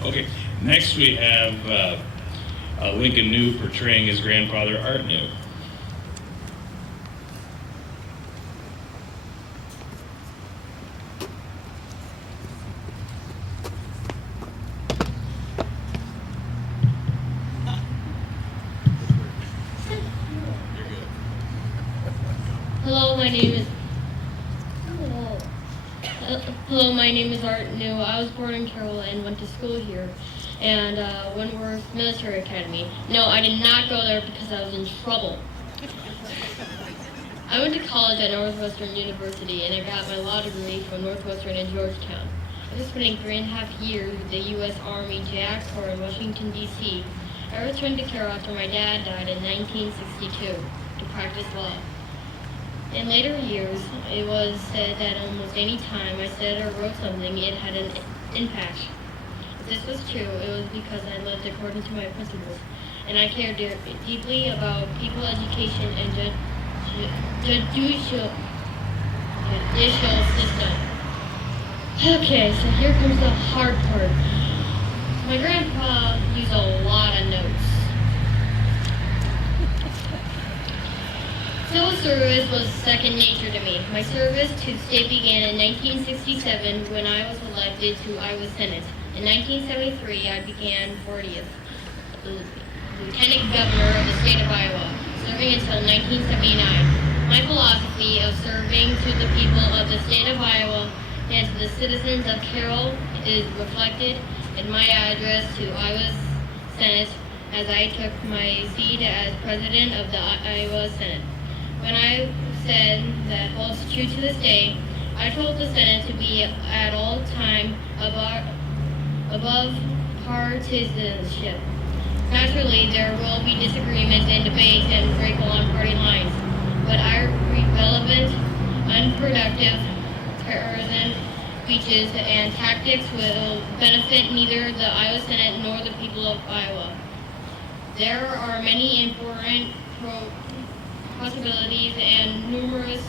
Okay, next we have Lincoln New portraying his grandfather, Art New. Hello, my name is Art New. I was born in Carroll and went to school here, and Wentworth Military Academy. No, I did not go there because I was in trouble. I went to college at Northwestern University, and I got my law degree from Northwestern in Georgetown. After spending 3.5 years with the U.S. Army JAG Corps in Washington, D.C., I returned to Carroll after my dad died in 1962 to practice law. In later years, it was said that almost any time I said or wrote something, it had an impact. If this was true, it was because I lived according to my principles, and I cared deeply about people, education, and judicial system. Okay, so here comes the hard part. My grandpa used a lot of notes. Civil service was second nature to me. My service to the state began in 1967 when I was elected to Iowa Senate. In 1973, I began 40th Lieutenant Governor of the state of Iowa, serving until 1979. My philosophy of serving to the people of the state of Iowa and to the citizens of Carroll is reflected in my address to Iowa Senate as I took my seat as president of the Iowa Senate. When I said that holds true to this day, I told the Senate to be at all time above partisanship. Naturally, there will be disagreements and debates and break along party lines, but our irrelevant, unproductive, partisan speeches and tactics will benefit neither the Iowa Senate nor the people of Iowa. There are many important possibilities and numerous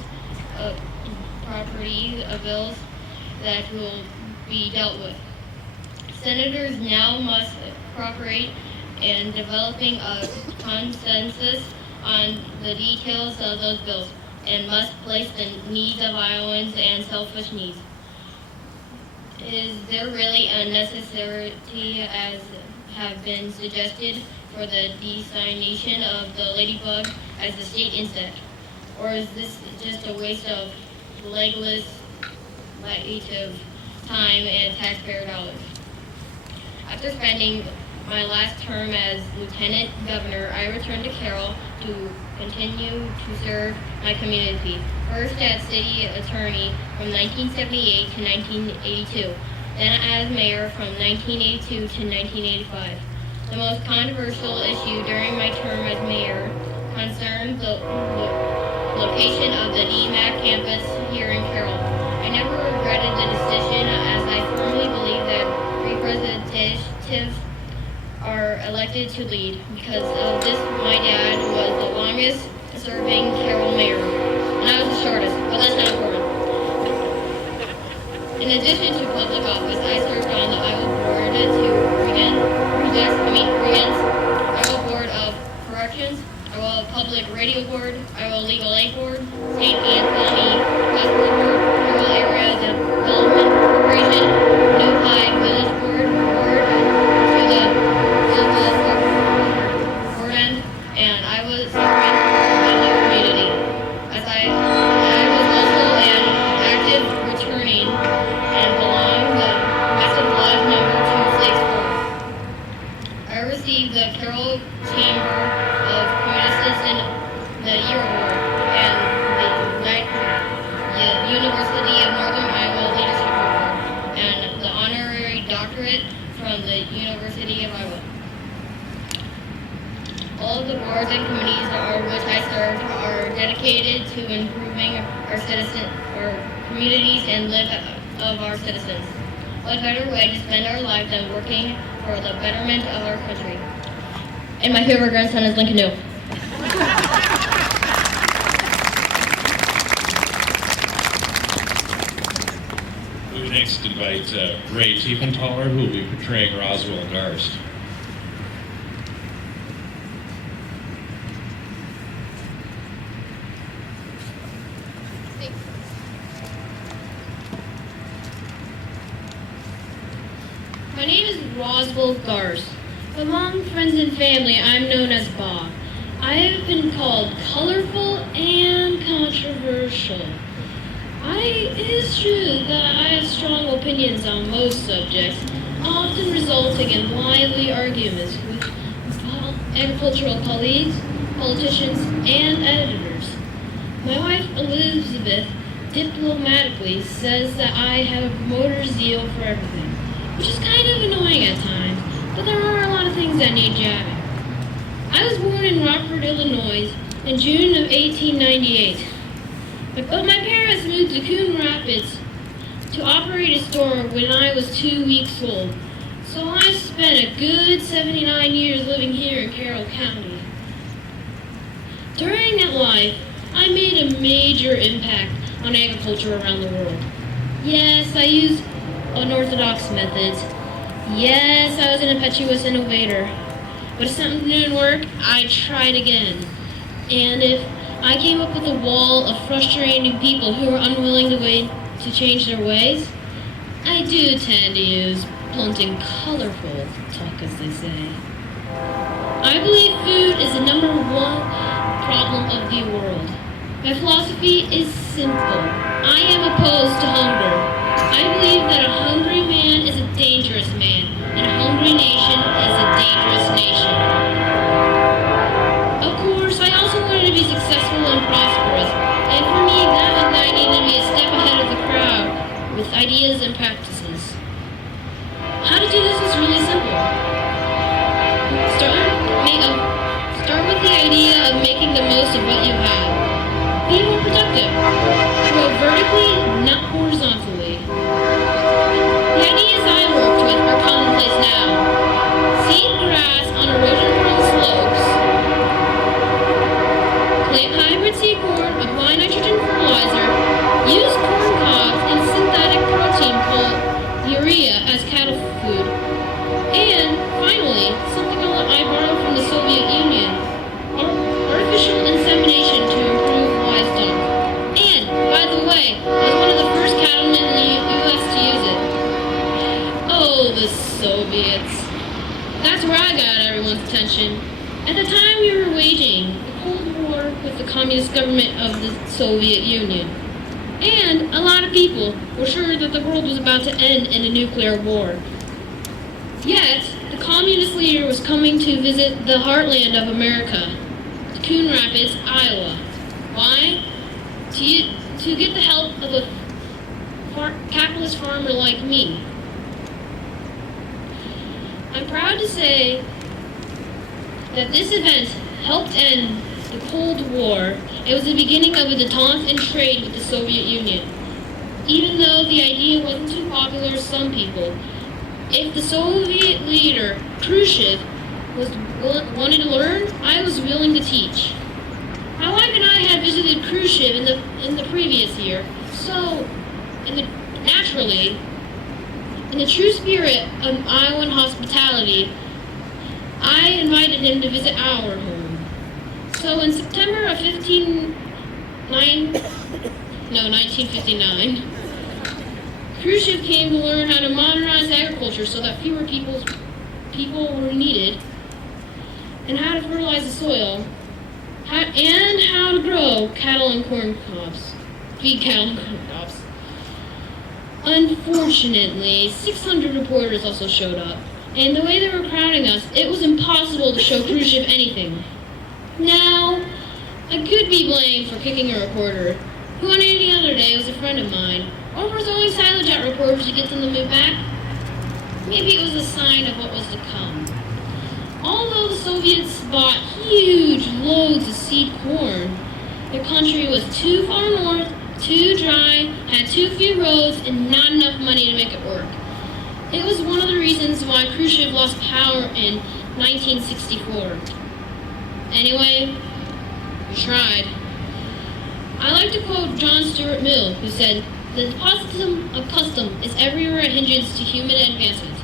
property bills that will be dealt with. Senators now must cooperate in developing a consensus on the details of those bills and must place the needs of Iowans and selfish needs. Is there really a necessity, as have been suggested, for the designation of the ladybug as the state insect? Or is this just a waste of legislative time and taxpayer dollars? After spending my last term as Lieutenant Governor, I returned to Carroll to continue to serve my community. First as City Attorney from 1978 to 1982, then as Mayor from 1982 to 1985. The most controversial issue during my term as Mayor concerned the location of the DMAC campus here in Carroll. I never regretted the decision, as I firmly believe that representatives are elected to lead. Because of this, my dad was the longest serving Carroll mayor, and I was the shortest, but that's not important. In addition to public office, I served on the Iowa Board Iowa Board of Corrections, Iowa Public Radio Board, Iowa Legal Aid Board, St. Anthony Hospital Board, Carroll Area Development Corporation, New High Village Board to the local board end, and I was serving my new community. As I was also an active returning and belong the Massive Lodge number 264. I received the Carroll Chamber of Community Citizen the Year Award and the University of Northern Iowa Leadership Award and the honorary doctorate from the University of Iowa. All of the boards and committees which I served are dedicated to improving our communities and lives of our citizens. What better way to spend our life than working for the betterment of our country? And my favorite grandson is Lincoln New. We would next invite Ray Tiefenthaler, who will be portraying Roswell Garst. My name is Roswell Garst. Among friends and family, I'm known as Bob. I have been called colorful and controversial. It is true that I have strong opinions on most subjects, often resulting in lively arguments with agricultural colleagues, politicians, and editors. My wife, Elizabeth, diplomatically says that I have a promoter's zeal for everything, which is kind of annoying at times, but there are a lot of things that need jabbing. I was born in Rockford, Illinois in June of 1898, but my parents moved to Coon Rapids to operate a store when I was 2 weeks old, so I spent a good 79 years living here in Carroll County. During that life, I made a major impact on agriculture around the world. Yes, I used unorthodox methods. Yes, I was an impetuous innovator. But if something didn't work, I tried again. And if I came up with a wall of frustrating people who are unwilling to change their ways. I do tend to use blunt and colorful talk, as they say. I believe food is the number one problem of the world. My philosophy is simple. I am opposed to hunger. I believe that a hungry man is a dangerous man, and a hungry nation is a dangerous nation. Of course, I also wanted to be successful and prosperous, and for me, that meant that I needed to be a step ahead of the crowd with ideas and practices. How to do this is really simple. Start with the idea of making the most of what you have. Be more productive. Grow vertically, not horizontally. The ideas I worked with are commonplace now. Seed grass on erosion-prone slopes. Plant hybrid seed corn, apply nitrogen fertilizer. Use corn cobs and synthetic protein called urea as cattle food. And finally, something I borrowed from the Soviet Union, artificial insemination to improve livestock. And, by the way, I was one of the first cattlemen in the U.S. to use it. Oh, the Soviets. That's where I got everyone's attention. At the time we were waging the Cold War with the communist government of the Soviet Union. And a lot of people were sure that the world was about to end in a nuclear war. Yet, the communist leader was coming to visit the heartland of America, Coon Rapids, Iowa. Why? To get the help of a capitalist farmer like me. I'm proud to say that this event helped end the Cold War. It was the beginning of a detente and trade with the Soviet Union. Even though the idea wasn't too popular to some people, if the Soviet leader, Khrushchev, wanted to learn, I was willing to teach. My wife and I had visited Khrushchev in the previous year, so naturally, in the true spirit of Iowan hospitality, I invited him to visit our home. So in September of 1959, Khrushchev came to learn how to modernize agriculture so that fewer people were needed, and how to fertilize the soil, and how to grow cattle and corn cobs. Feed cattle and corn cobs. Unfortunately, 600 reporters also showed up, and the way they were crowding us, it was impossible to show Khrushchev anything. Now, I could be blamed for kicking a reporter, who on any other day was a friend of mine, or for throwing silage at reporters to get them to move back. Maybe it was a sign of what was to come. Although the Soviets bought huge loads of seed corn, their country was too far north, too dry, had too few roads, and not enough money to make it work. It was one of the reasons why Khrushchev lost power in 1964. Anyway, we tried. I like to quote John Stuart Mill, who said, "The despotism of custom is everywhere a hindrance to human advancement."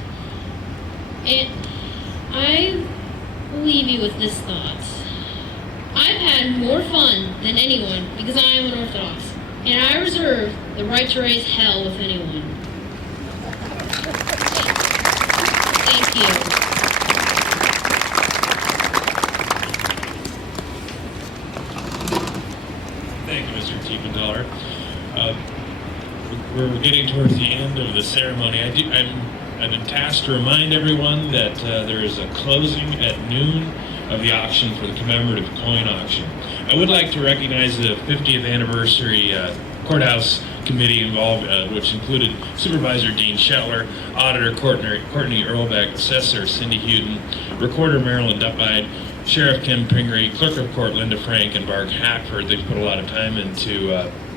And I will leave you with this thought. I've had more fun than anyone because I am an Orthodox, and I reserve the right to raise hell with anyone. Thank you. Thank you, Mr. Tiefenthaler. We're getting towards the end of the ceremony. I've been tasked to remind everyone that there is a closing at noon of the auction for the commemorative coin auction. I would like to recognize the 50th anniversary courthouse committee involved, which included Supervisor Dean Shetler, Auditor Courtney Earlbeck, Assessor Cindy Houghton, Recorder Marilyn Duppide, Sheriff Ken Pingree, Clerk of Court Linda Frank, and Bark Hackford. They've put a lot of time into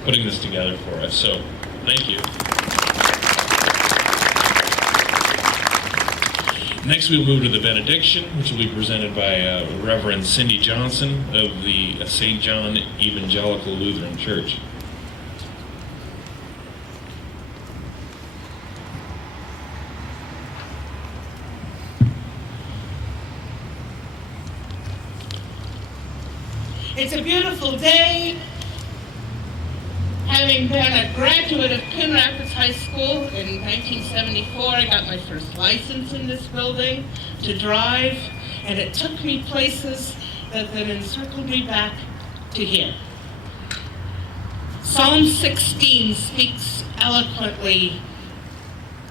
putting this together for us, so thank you. Next, we'll move to the benediction, which will be presented by Reverend Cindy Johnson of the St. John Evangelical Lutheran Church. It's a beautiful day. Having been a graduate of Coon Rapids High School in 1974, I got my first license in this building to drive, and it took me places that then encircled me back to here. Psalm 16 speaks eloquently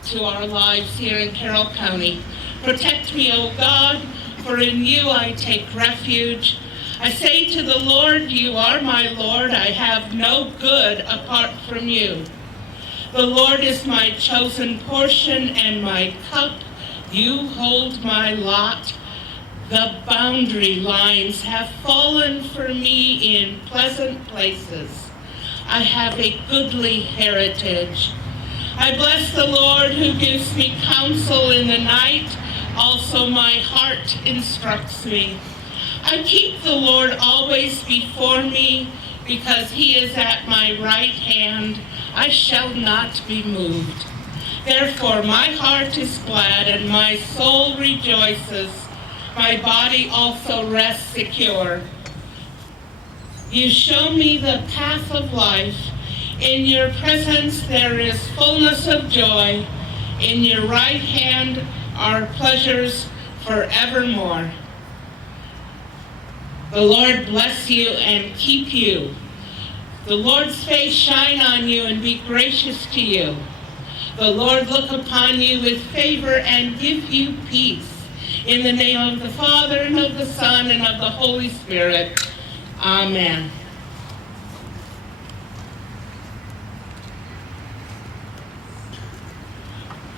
to our lives here in Carroll County. Protect me, O God, for in you I take refuge. I say to the Lord, you are my Lord. I have no good apart from you. The Lord is my chosen portion and my cup. You hold my lot. The boundary lines have fallen for me in pleasant places. I have a goodly heritage. I bless the Lord who gives me counsel in the night. Also my heart instructs me. I keep the Lord always before me, because he is at my right hand. I shall not be moved. Therefore my heart is glad and my soul rejoices. My body also rests secure. You show me the path of life. In your presence there is fullness of joy. In your right hand are pleasures forevermore. The Lord bless you and keep you. The Lord's face shine on you and be gracious to you. The Lord look upon you with favor and give you peace. In the name of the Father, and of the Son, and of the Holy Spirit. Amen.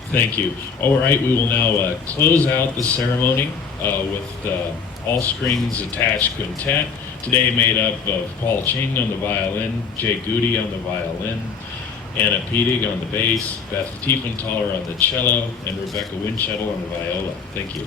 Thank you. All right, we will now close out the ceremony with all strings attached quintet. Today made up of Paul Ching on the violin, Jay Goody on the violin, Anna Pedig on the bass, Beth Tiefenthaler on the cello, and Rebecca Winchell on the viola. Thank you.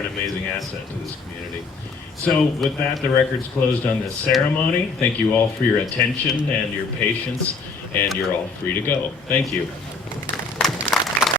an amazing asset to this community. So with that, the record's closed on this ceremony. Thank you all for your attention and your patience, and you're all free to go. Thank you.